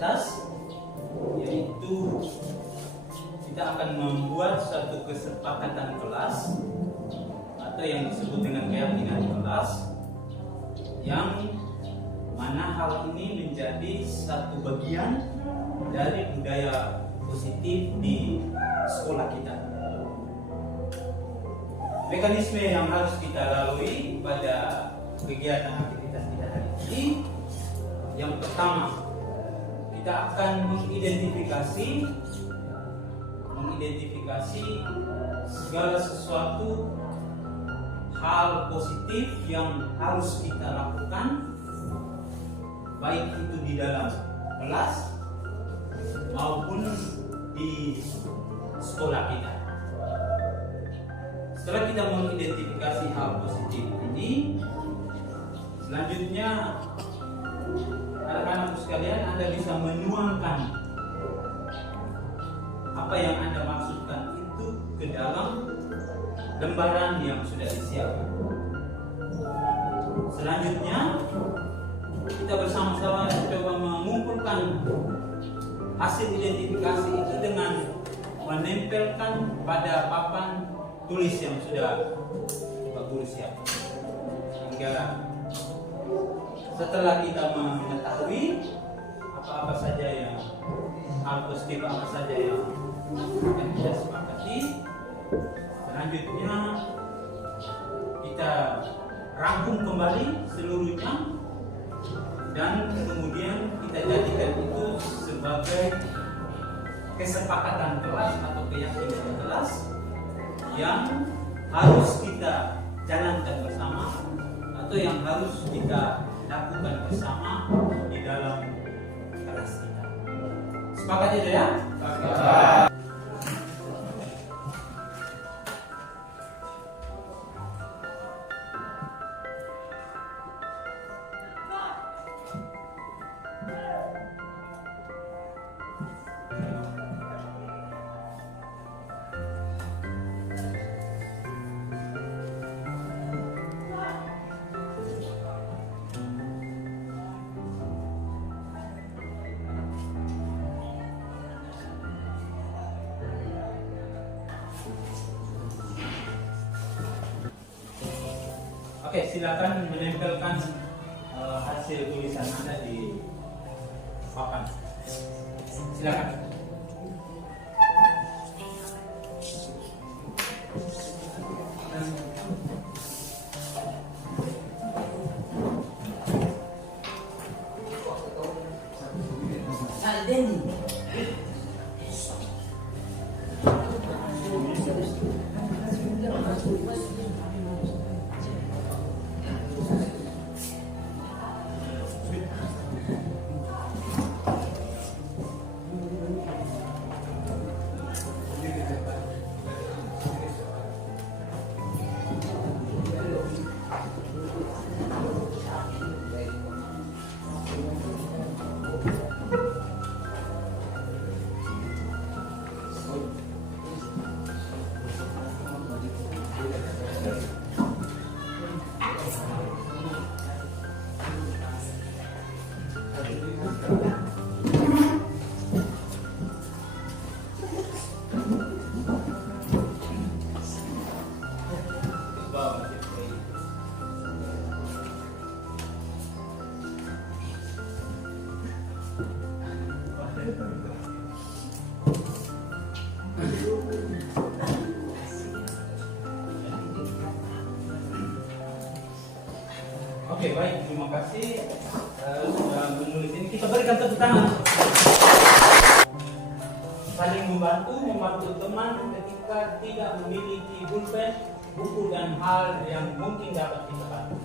atas, yaitu kita akan membuat suatu kesepakatan kelas atau yang disebut dengan keyakinan kelas, yang mana hal ini menjadi satu bagian dari budaya positif di sekolah kita. Mekanisme yang harus kita lalui pada kegiatan aktivitas kita hari ini, yang pertama, kita akan mengidentifikasi segala sesuatu hal positif yang harus kita lakukan, baik itu di dalam kelas maupun di sekolah kita. Setelah kita mengidentifikasi hal positif ini, selanjutnya anak-anak sekalian, Anda bisa menuangkan apa yang Anda maksudkan itu ke dalam lembaran yang sudah disiapkan. Selanjutnya, kita bersama-sama coba mengumpulkan hasil identifikasi itu dengan menempelkan pada papan tulis yang sudah Pak Guru siapkan. Hingga setelah kita mengetahui apa-apa saja yang hal positif, apa saja yang akan kita sepakati, selanjutnya kita rangkum kembali seluruhnya dan kemudian kita jadikan itu sebagai kesepakatan kelas atau keyakinan kelas yang harus kita jalankan bersama atau yang harus kita lakukan bersama di dalam kelas kita. Sepakat itu ya? Sepakat. Oke, silakan menempelkan hasil tulisan Anda di papan. Silakan. Oke, baik, terima kasih sudah menulis ini. Kita berikan tepuk tangan. Saling membantu teman ketika tidak memiliki pulpen, buku dan hal yang mungkin dapat kita bantu.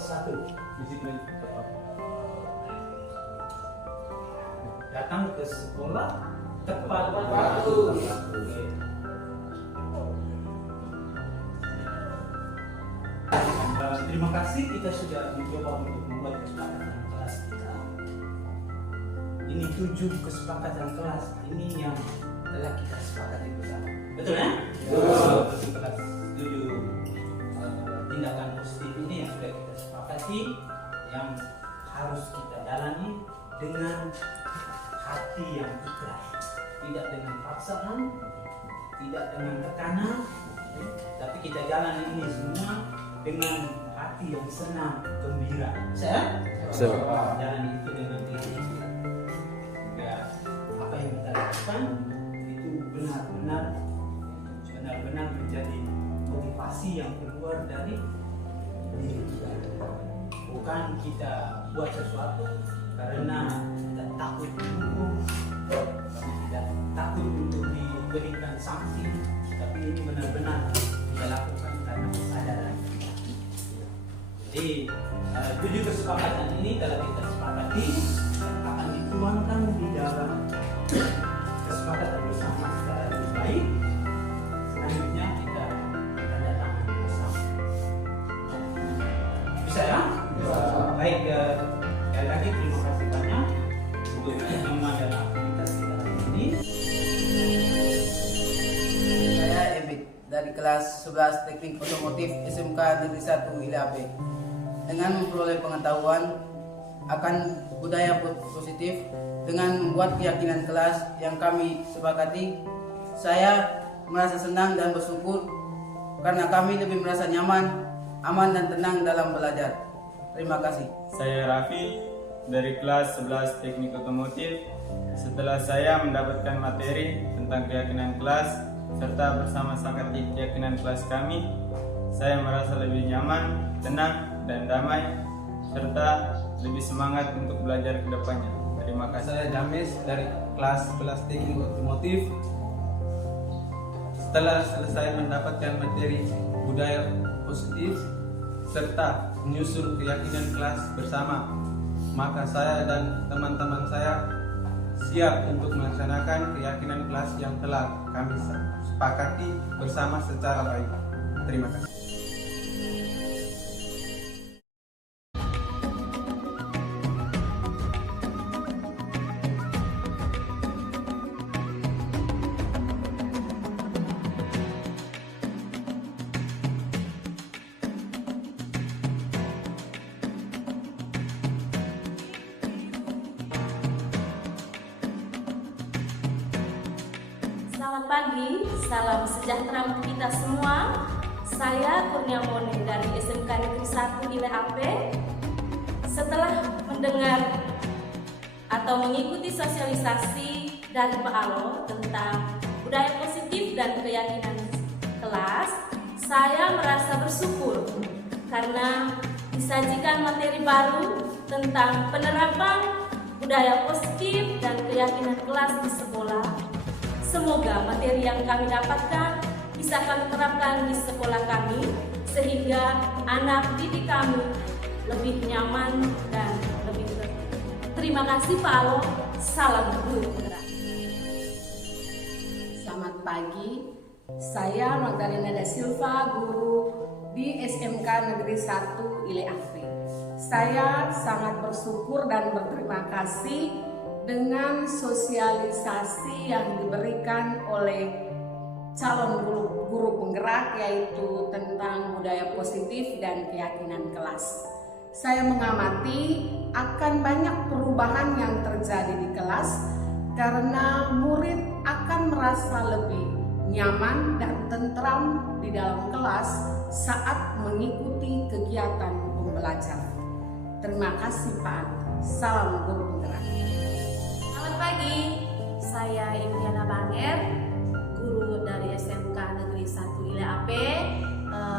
Satu, disiplin tepat. Datang ke sekolah tepat waktu. Terima kasih, kita sudah mencoba untuk membuat kesepakatan kelas kita. Ini 7 kesepakatan kelas ini yang telah kita sepakati bersama. Betul ya? Betul. Kelas 7 tindakan positif ini yang sudah kita sepakati, yang harus kita jalani dengan hati yang ikhlas, tidak dengan paksaan, tidak dengan tekanan, tapi kita jalan ini semua dengan hati yang senang, gembira. Saya jalan itu dengan diri. Sehingga apa yang kita lakukan itu benar-benar menjadi motivasi yang keluar dari diri kita. Bukan kita buat sesuatu karena kita takut dihukum, karena kita takut untuk diberikan sanksi, tapi ini benar-benar kita lakukan karena kesadaran. Jadi 7 kesepakatan ini telah kita sepakati dan akan dituangkan di dalam kesepakatan bersama secara lebih baik. Selanjutnya kita tanda tangan bersama. Bisa ya? Baik, sekali lagi terima kasih banyak untuk semua dalam aktivitas kita hari ini. Saya Ebit dari kelas 11 Teknik Otomotif SMK Negeri 1 ILAP. Dengan memperoleh pengetahuan akan budaya positif dengan membuat keyakinan kelas yang kami sepakati, saya merasa senang dan bersyukur karena kami lebih merasa nyaman, aman dan tenang dalam belajar. Terima kasih. Saya Raffi dari kelas 11 Teknik Otomotif. Setelah saya mendapatkan materi tentang keyakinan kelas serta bersama sepakati keyakinan kelas kami, saya merasa lebih nyaman, tenang dan damai serta lebih semangat untuk belajar ke depannya. Terima kasih. Saya James dari kelas 11 Teknik Otomotif. Setelah selesai mendapatkan materi budaya positif serta menyusun keyakinan kelas bersama, maka saya dan teman-teman saya siap untuk melaksanakan keyakinan kelas yang telah kami sepakati bersama secara baik. Terima kasih. Selamat pagi, salam sejahtera untuk kita semua. Saya Kurnia Mone dari SMK Negeri 1 ILAP. Setelah mendengar atau mengikuti sosialisasi dari Pak Alo tentang budaya positif dan keyakinan kelas, saya merasa bersyukur karena disajikan materi baru tentang penerapan budaya positif dan keyakinan kelas di sekolah. Semoga materi yang kami dapatkan bisa kami terapkan di sekolah kami sehingga anak didik kami lebih nyaman dan lebih terima kasih Pak Alo. Salam guru penggerak. Selamat pagi, saya Magdalena Da Silva, guru di SMK Negeri 1 ILAP. Saya sangat bersyukur dan berterima kasih dengan sosialisasi yang diberikan oleh calon guru penggerak, yaitu tentang budaya positif dan keyakinan kelas. Saya mengamati akan banyak perubahan yang terjadi di kelas karena murid akan merasa lebih nyaman dan tentram di dalam kelas saat mengikuti kegiatan pembelajaran. Terima kasih Pak. Salam guru penggerak. Selamat pagi, saya Ibu Banger, guru dari SMK Negeri 1 ILAP.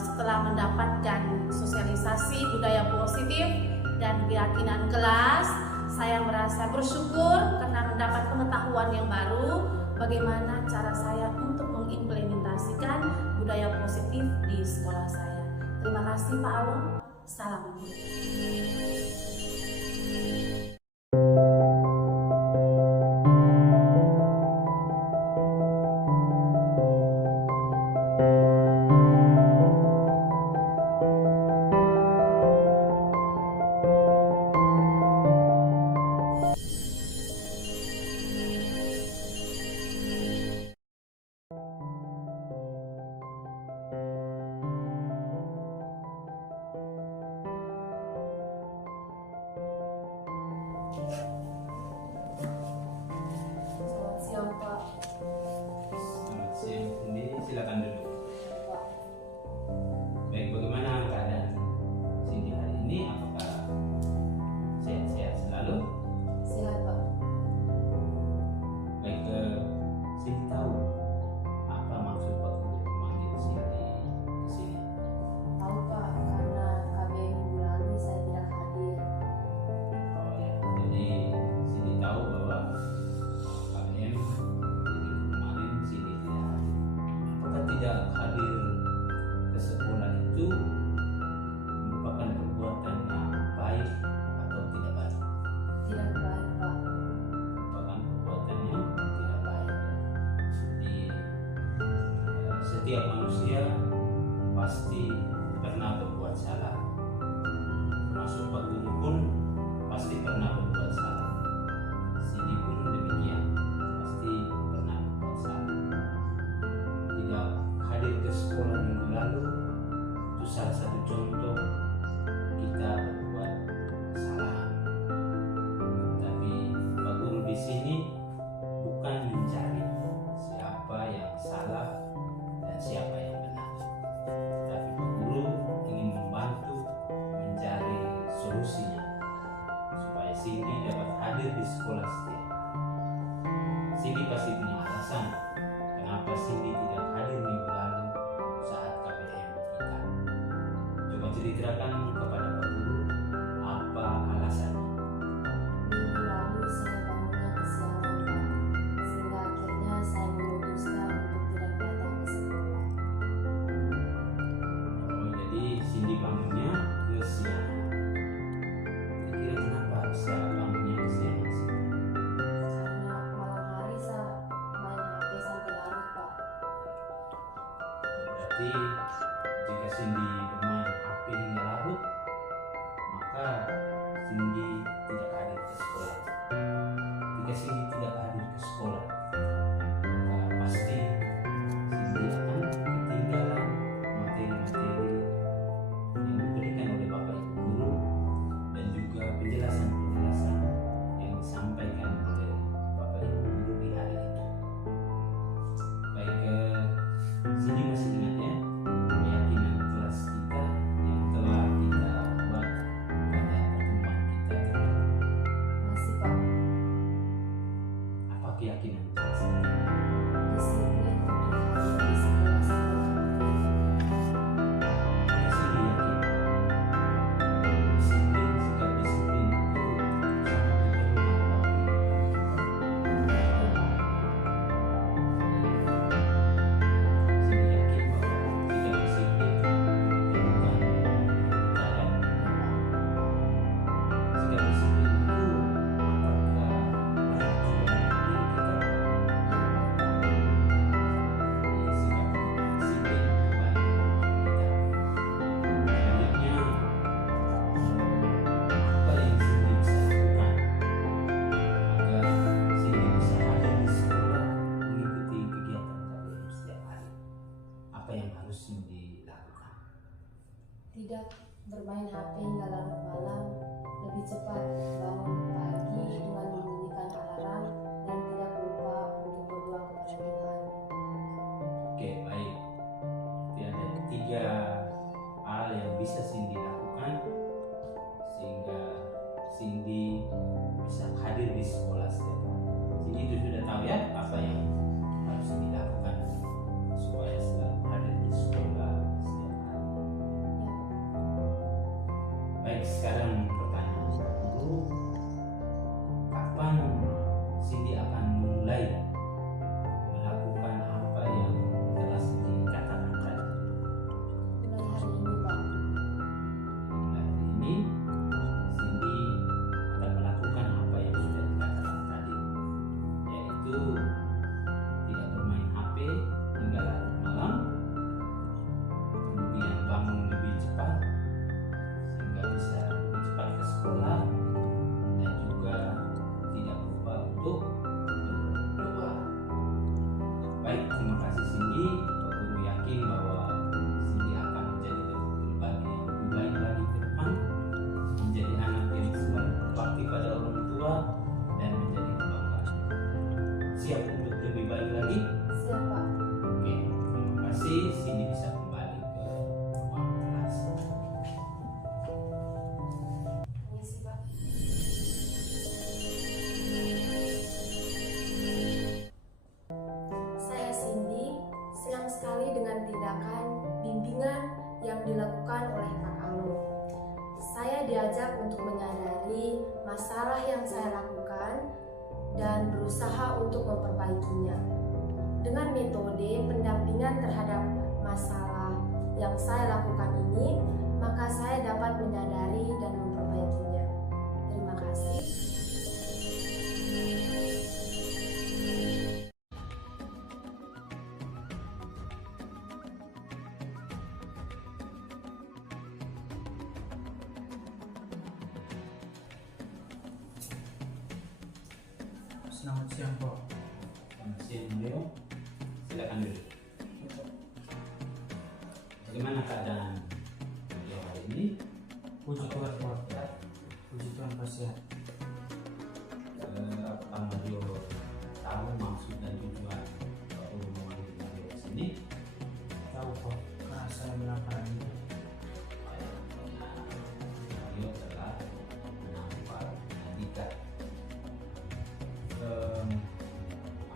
Setelah mendapatkan sosialisasi budaya positif dan keyakinan kelas, saya merasa bersyukur karena mendapat pengetahuan yang baru bagaimana cara saya untuk mengimplementasikan budaya positif di sekolah saya. Terima kasih Pak Alo. Salam guru. setiap manusia pasti pernah berbuat salah, termasuk Pak Guru pun pasti pernah berbuat salah. Cindy pun demikian, pasti pernah berbuat salah. Tidak hadir ke sekolah minggu lalu itu salah satu contoh kita berbuat kesalahan. Tapi Pak Guru di sini bukan mencari siapa yang salah dan siapa yang benar, tapi Pak Guru ingin membantu mencari solusinya supaya Cindy dapat hadir di sekolah setiap hari. Cindy pasti punya alasan kenapa Cindy tidak hadir minggu lalu saat KBM kita. Coba ceritakan kepada Pak Guru apa alasannya. Minggu lalu saya bangunnya kesiangan Pak, sehingga akhirnya saya memutuskan untuk tidak datang ke sekolah. Oh, jadi Cindy bangunnya kesiangan. Kira-kira kenapa bisa bangunnya kesiangan sih? Karena malam hari saya main HP sampai larut Pak. Berarti jika Cindy bermain HP hingga larut, maka Cindy tidak hadir ke sekolah. Jika Cindy tidak hadir ke sekolah, maka pasti Cindy akan ketinggalan materi-materi yang diberikan oleh Bapak Ibu Guru dan juga penjelasan-penjelasan yang disampaikan oleh Bapak Ibu Guru di hari itu. Baik, Cindy masih ingat ya keyakinan kelas kita yang telah kita buat pada pertemuan kita terakhir. Masih Pak, Apa keyakinan kelas kita? disiplin untuk hadir di sekolah setiap hari. Cindy yakin disiplin, sikap disiplin itu sangat diperlukan bagi Cindy yakin bahwa sikap disiplin diperlukan kita ya. Sikap disiplin itu apakah pernah coba diri kita? Sikap disiplin baik kita. Selanjutnya, apa yang Cindy bisa lakukan agar Cindy bisa hadir di sekolah mengikuti kegiatan KBM setiap hari? Apa yang harus Cindy lakukan? Tidak bermain HP hingga larut malam, lebih cepat bangun pagi dengan membunyikan alarm, dan tidak lupa untuk berdoa kepada Tuhan. Oke, baik. Berarti ada 3 hal yang bisa Cindy lakukan sehingga Cindy bisa hadir di sekolah setiap hari. Cindy itu sudah tahu ya apa yang harus dilakukan supaya selalu hadir di sekolah setiap hari. Baik, sekarang pertanyaan Guru, kapan Cindy akan mulai melakukan apa yang telah Cindy katakan tadi? Mulai hari ini Pak. Mulai hari ini Cindy akan melakukan apa yang sudah dikatakan tadi, yaitu tidak bermain HP hingga larut malam, kemudian bangun lebih cepat sehingga bisa lebih cepat ke sekolah, dan juga tidak lupa untuk berdoa. Baik, terima kasih Cindy. Pak Guru yakin bahwa Cindy akan menjadi pribadi yang lebih baik lagi ke depan, menjadi anak yang selalu berbakti pada orang tua dan menjadi kebanggaan. Siap untuk lebih baik lagi? Siap Pak. Oke, terima kasih. Cindy bisa kembali ke ruang kelas. Permisi Pak. Saya Cindy, senang sekali dengan tindakan bimbingan yang dilakukan oleh Pak Alun. Saya diajak untuk menyadari masalah yang saya lakukan dan berusaha untuk memperbaikinya. Dengan metode pendampingan terhadap masalah yang saya lakukan ini, maka saya dapat menyadari dan memperbaikinya. Terima kasih. Selamat siang, Pak. Selamat siang Mario. Silakan duduk. Bagaimana keadaan Mario hari ini? Puji Tuhan, Pak. Puji Tuhan, Pak, sehat. Apakah Mario tahu maksud dan tujuan Pak Guru memanggil Mario ke sini? Tahu, Pak, karena saya melamar ini. Mario telah menampar Andika.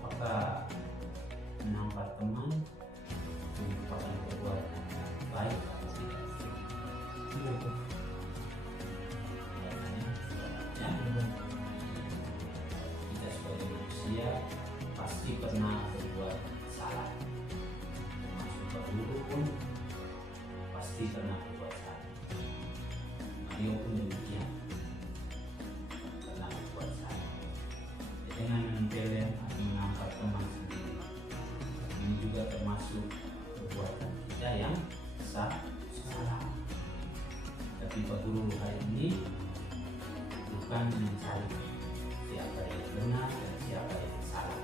Apakah menampar teman merupakan perbuatan baik atau tidak? Iya, Pak. Ya, kita sebagai manusia pasti pernah berbuat salah. Termasuk Pak Guru pun pasti pernah berbuat salah. Mario pun demikian, pernah berbuat salah. Dengan menempeleng atau menampar teman sendiri, ini juga termasuk perbuatan kita yang salah. Tapi Pak Guru hari ini bukan mencari siapa yang benar dan siapa yang salah.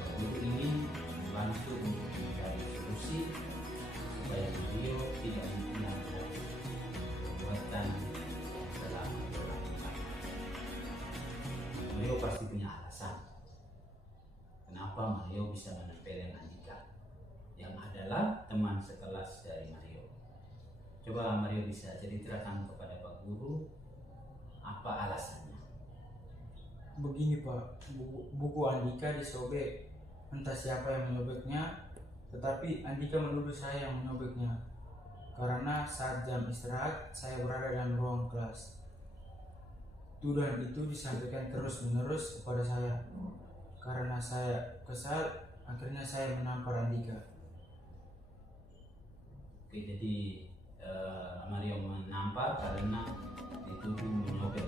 Pak Guru ingin membantu untuk mencari solusi supaya Mario tidak mengulangi perbuatan yang telah dilakukan. Mario pasti punya alasan kenapa Mario bisa menempeleng Andika yang adalah teman sekelas dari Mario. Coba Mario bisa ceritakan kepada Pak Guru apa alasannya. Begini, Pak, buku Andika disobek. Entah siapa yang menyobeknya, tetapi Andika menuduh saya yang menyobeknya. Karena saat jam istirahat, saya berada dalam ruang kelas. Tuduhan itu disampaikan terus-menerus kepada saya. Karena saya kesal, akhirnya saya menampar Andika. Oke, jadi Mario menampar karena dituduh menyobek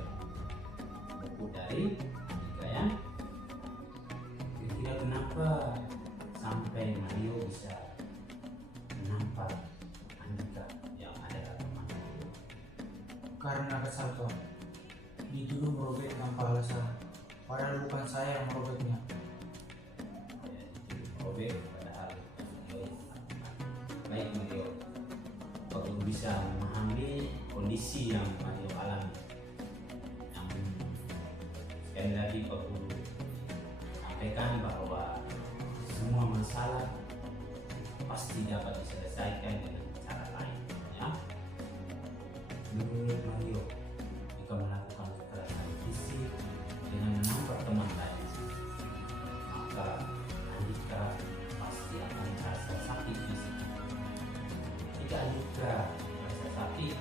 buku dari Andika ya. Kira-kira kenapa sampai Mario bisa menampar Andika yang adalah teman Mario? Karena kesal, Pak. Dituduh merobek tanpa alasan. Padahal bukan saya yang merobeknya. Ya, dituduh merobek padahal Mario yang melakukan. Baik Mario, Pak Guru bisa memahami kondisi yang Mario alami. Namun sekali lagi Pak Guru sampaikan bahwa semua masalah pasti dapat diselesaikan dengan cara lain. Ya, menurut Mario, jika melakukan kekerasan fisik dengan menampar teman lain, maka Andika pasti akan merasa sakit fisik. Jika Andika merasa sakit,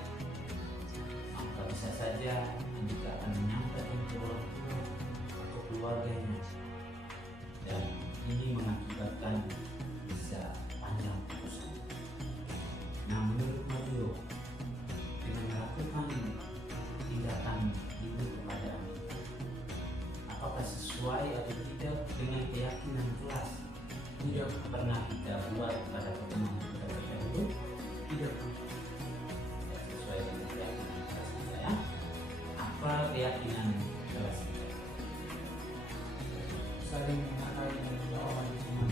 maka bisa saja Andika akan menyampaikan ke orang tua atau keluarganya, dan ini mengakibatkan bisa panjang urusan. Nah, menurut Mario, dengan melakukan tindakan ini kepada Andika, apakah sesuai atau tidak dengan keyakinan kelas? Tidak pernah kita buat pada pertemuan kita terdahulu. Tidak, Pak. Tidak sesuai dengan keyakinan kelas kita ya. Apa keyakinan kelas kita? Saling menghargai dan menghormati teman.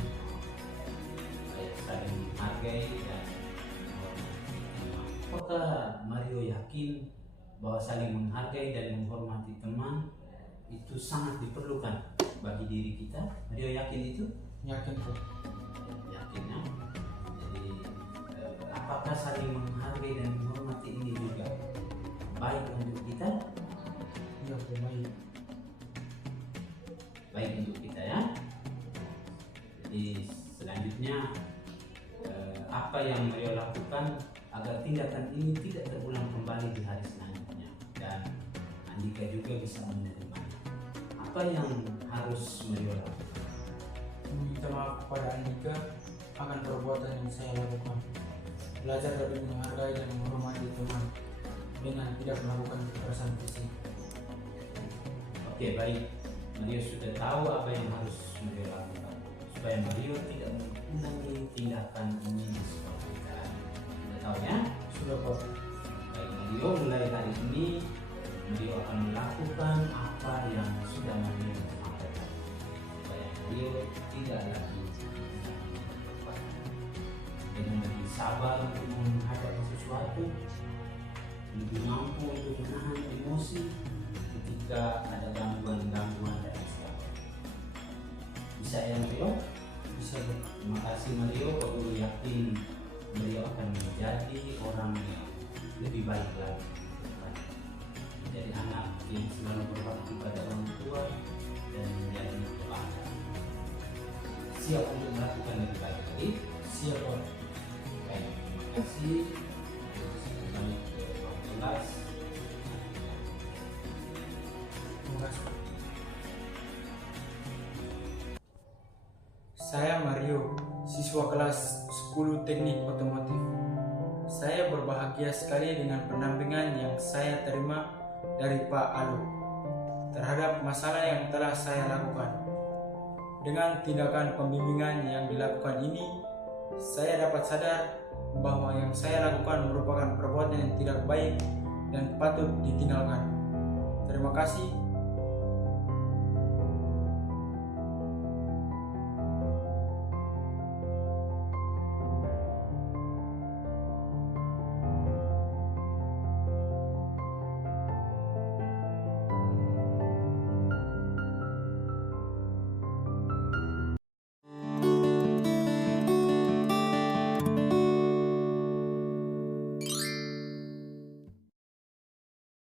Baik, saling menghargai dan menghormati teman. Apakah Mario yakin bahwa saling menghargai dan menghormati teman itu sangat diperlukan bagi diri kita? Mario yakin itu? Yakin, Pak. Yakinnya. Jadi apakah saling menghargai dan menghormati ini juga baik untuk kita? Iya, Pak, baik. Baik untuk kita ya. Jadi selanjutnya apa yang Mario lakukan agar tindakan ini tidak terulang kembali di hari selanjutnya dan Andika juga bisa menerimanya. Apa yang harus Mario lakukan? Meminta maaf kepada Andika akan perbuatan yang saya lakukan. Belajar lebih menghargai dan menghormati teman dengan tidak melakukan kekerasan fisik. Oke, baik. Mario sudah tahu apa yang harus Mario lakukan supaya Mario tidak mengulangi tindakan ini di sekolah kita. Sudah tahu ya? Sudah, Pak. Baik Mario, mulai hari ini beliau akan melakukan apa yang sudah Mario sampaikan, supaya beliau tidak lagi dengan lebih sabar untuk menghadapi sesuatu, lebih mampu untuk menahan emosi ketika ada gangguan-gangguan dari sekolah. Bisa ya Mario? Bisa. Terima kasih Mario, Pak Guru yakin beliau akan menjadi orang yang lebih baik lagi, menjadi anak yang selalu berbakti pada orang tua dan menjadi keluarga. Siap untuk melakukan lebih baik lagi? Siap Pak. Baik, terima kasih. Kembali ke ruang kelas. Terima kasih. Saya Mario, siswa kelas 10 Teknik Otomotif. Saya berbahagia sekali dengan pendampingan yang saya terima dari Pak Alu terhadap masalah yang telah saya lakukan. Dengan tindakan pembimbingan yang dilakukan ini, saya dapat sadar bahwa yang saya lakukan merupakan perbuatan yang tidak baik dan patut ditinggalkan. Terima kasih.